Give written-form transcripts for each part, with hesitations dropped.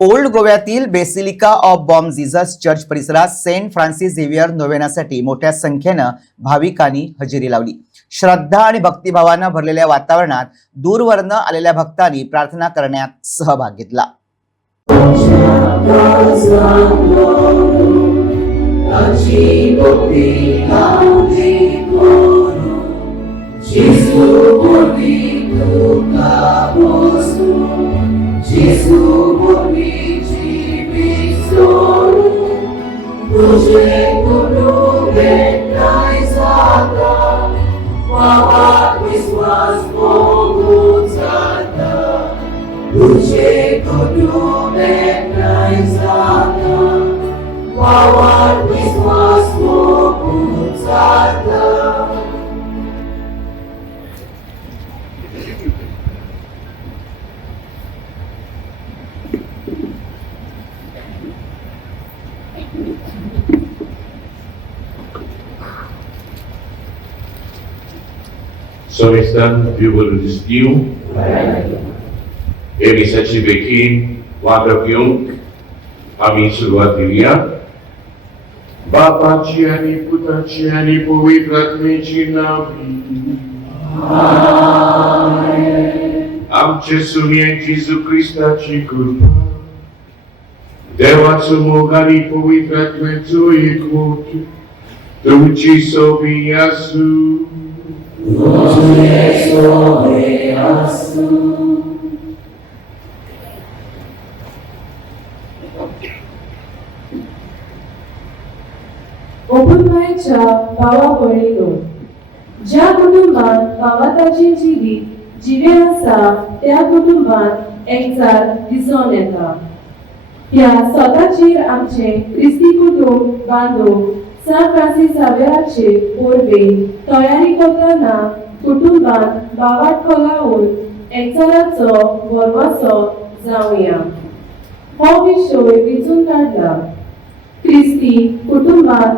Old गोव्यातील basilica of Bom Jesus church परिसरात Saint Francis Xavier नोवेनासाठी मोठ्या संख्येनं भाविकांनी हजेरी लावली। श्रद्धा आणि भक्तिभावानं भरलेल्या वातावरणात दूरवरनं आलेल्या भक्तांनी प्रार्थना करण्यात सहभाग घेतला। Sono istante più volutissimo e mi saci bekin wadrakyung amin sulwatiria Bapaci ani putaci ani powitratnici navi Amce sumien Jesu Krista ci kurpa Devacu mogani powitratnecu i kmotu Tuci sobi jasu ओपुनवायच्या भावा पळयलो ज्या कुटुंबात भावाताची जिवीत जिवे आसा त्या कुटुंबात एकचार दिसून येता। ह्या स्वताचेर आमचे क्रिस्ती कुटुंब बांदूंक सान फ्रान्सिस झेवियराचे पोरबे तयारी करतना कुटुंबात भावात खोलावून एकचाराचो वरवसो जावया हो विशय विचून काढला। क्रिस्ती कुटुंबात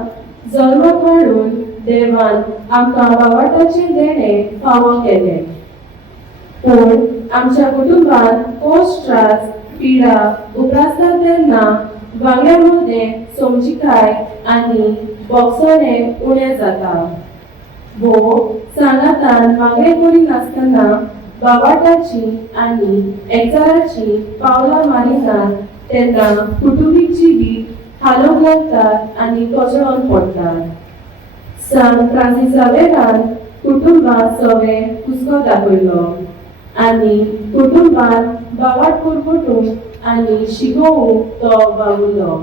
जल्म काढून देवान आमकां भावाताचे देणे फावो केले, पूण आमच्या कुटुंबात कोस्ट त्रास पिडा उप्रासता तेन्ना वांगड्यामध्ये समजिकाय आनी बोगसोणे उणें जाता। वो सांगातान वांगडे करी नासतना भावाताची आनी एकचाराची पावलां मारिनात तेन्ना कुटुंबीक जिवीत हालोक लागतात आनी कोसळोन पडटात। सान फ्रान्सिस झेवियरान कुटुंबात सवे हुस्को दाखयलो आनी कुटुंबात भावात पुरपुटूंक आनी शिकोवूंक तो वावुरलो।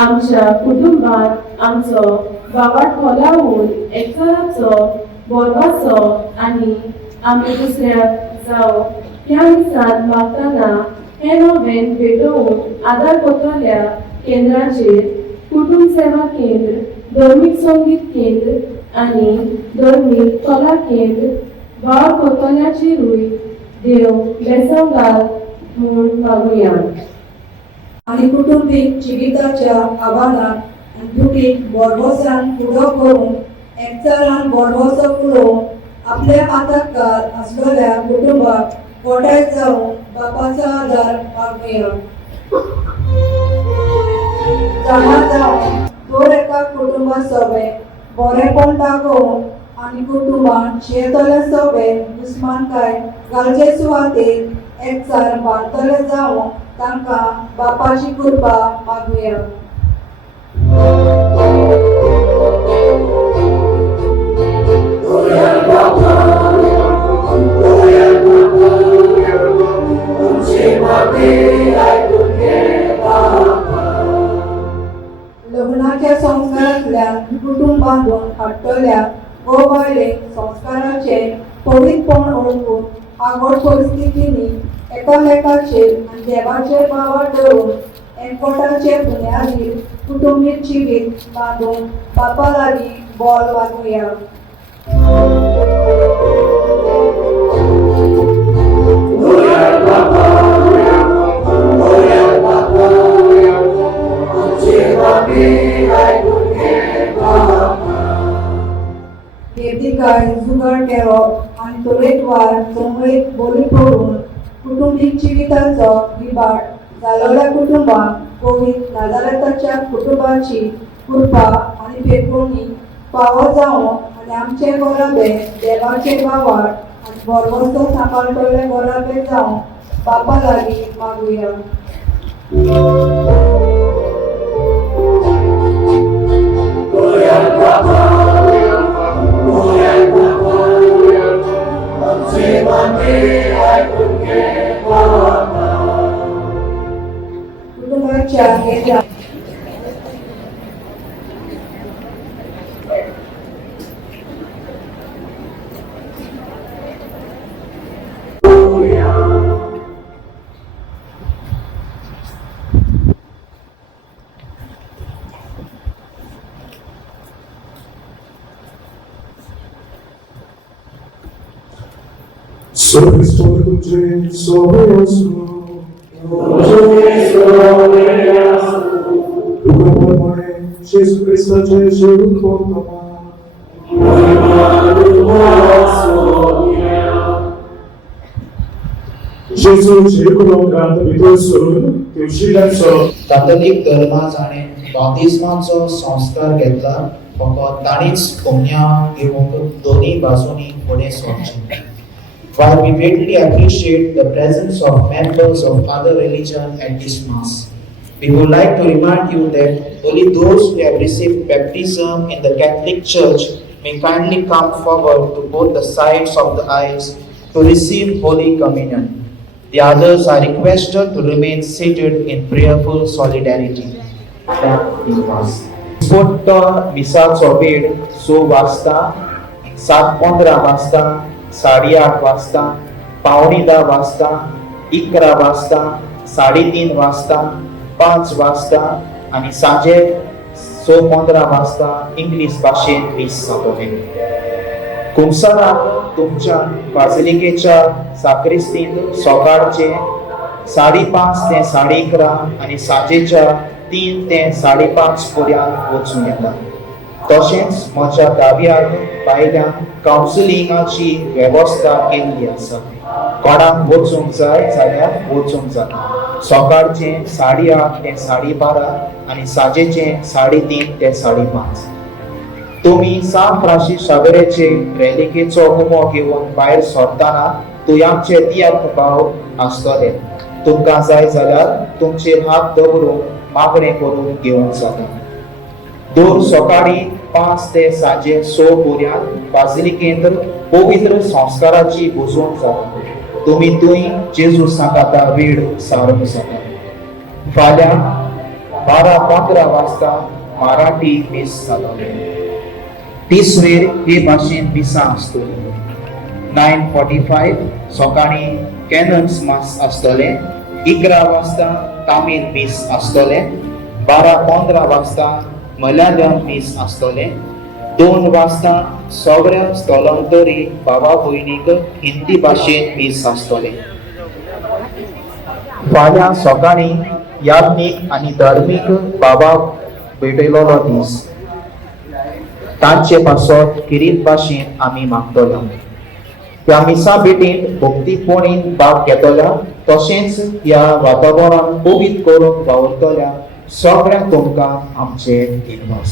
आमच्या कुटुंबात आमचो भावात खोलावून एकचाराचो वरवसो आनी आमी दुसऱ्याक जावं ह्या दिसान मागतना हे नवें भेटोवंक आदार करतल्या केंद्राचेर कुटुंब सेवा केंद्र, धर्मीक संगीत केंद्र आनी धर्मीक कला केंद्र वावर करतल्याचेरूय देव बेसांव घाल म्हूण मागुया। आनी कुटुंबीक जिविताच्या आव्हानांक आनी दुखीक बरवसान फुडो करूंक एकचारान बरवसो पुरोवंक आपल्या हाताकार आसलेल्या कुटुंबाक गोठाय जावन बापाचो आदार मागुया। जाणा जावन दर एका कुटुंबात सगळे बरेपण दाखोवंक आनी कुटुंबान शेतले सगळे दुस्मानकाय घालचे सुवातेर एकचार बांदतले जावं तांकां बापाची कृपा मागुया। लग्नाच्या संस्कारांतल्यान कुटुंब बांदून हाडटल्या गो बायलेक संस्काराचे पवित्रपण ओळखून आगोड परिस्थितींनी एकामेकाचेर आनी देवाचेर बावर दवरून एकवटाचे बुन्यादीर कुटुंबीक जिवीत बांदून बापा लागीं बोल मागुया। देवदिकाय जुगार ठेवप आनी तरेकवार चळवळीक बोली पडून कुटुंबीक जिविताचो विभाग जालोल्या कुटुंबाक पवित नाजारेताच्या कुटुंबाची कृपा आनी फेकुणी फावो जावं आनी आमचे गोराबे देवाचे वावाड आनी बरवस्तो सांबाळटले गोराबे जावं बापा लागीं मागुया. कुटुंबाच्या गेल्या Sobre estou de sorriso, Jesus Cristo te juro por tomar. Jesus te colocado e teu soro, teu शिलाचो कॅथोलिक धर्माचाणे बाप्तिस्माचो संस्कार घेतला फकत ताणीच पुण्या घेवंक दोन्ही बाजूंनी फुडें सरचें. While we greatly appreciate the presence of members of other religion at this Mass, we would like to remind you that only those who have received baptism in the Catholic Church may kindly come forward to both the sides of the aisles to receive Holy Communion. The others are requested to remain seated in prayerful solidarity. Spotto मिसाचो वेळ 6 वाजता, 7:15 वाजता, 8:30 वाजता, 9:45 वाजता, 11 वाजता, 3:30 वाजता, 5 वाजता आणि सांजे 6:15 वाजता इंग्लिश भाषेत वीस जातले. कुंसाराक तुमच्या बाजिलिकेच्या साक्रिस्तींत सकाळचे 5:30 ते 11:30 आणि सांजेच्या 3 ते 5:30 पर्यंत वचूं येता. तशेंच म्हज्या दाव्यार भायल्यान कावन्सिलिंगाची वेवस्था केल्ली आसा. कोणाक वचूंक जाय जाल्यार वचूंक जाता. सकाळचे 8:30 ते 12:30 आणि सांजेचे 3:30 ते 5:30. तुम्ही सान फ्रांसीस शावेरेचे रेलिकेचो उमो घेवन भायर सरतना तुयांचे तियात्र भाव आसतले. तुमकां जाय जाल्यार तुमचेर हात दवरून मागणें करून घेवंक जाता. दर सकाळी 5 ते सांजे 6 पर्यंत बाजिलिकेंत पवित्र संस्काराची बसवणूक जाता. तुम्ही थंय जेजू सांगाता वेळ सारूंक जाता. फाल्यां 12:15 वाजता मराठी मीस जातले. तिसवेर हे भाशेन मिसां आसतली. 9:45 सकाळी कॅनन्स मास आसतले. 11 वाजता तामील मीस आसतले. 12:15 वाजता मल्याळम मीस आसतले. 2 वाजता सगळ्या स्थलांतरी भावा भयणीक हिंदी भाशेन मीस आसतले. फाल्यां सकाळी याज्ञिक आनी धार्मीक भावाक भेटयलो दीस. तांचे पासत किरीत भाशेन आमी मागतलो. ह्या मिसा भेटींत भक्तीपोणीन भाग घेतल्या तशेंच ह्या वातावरण पवित्र करून वावरतल्या सगळ्यांक तुमकां आमचे दिनवास.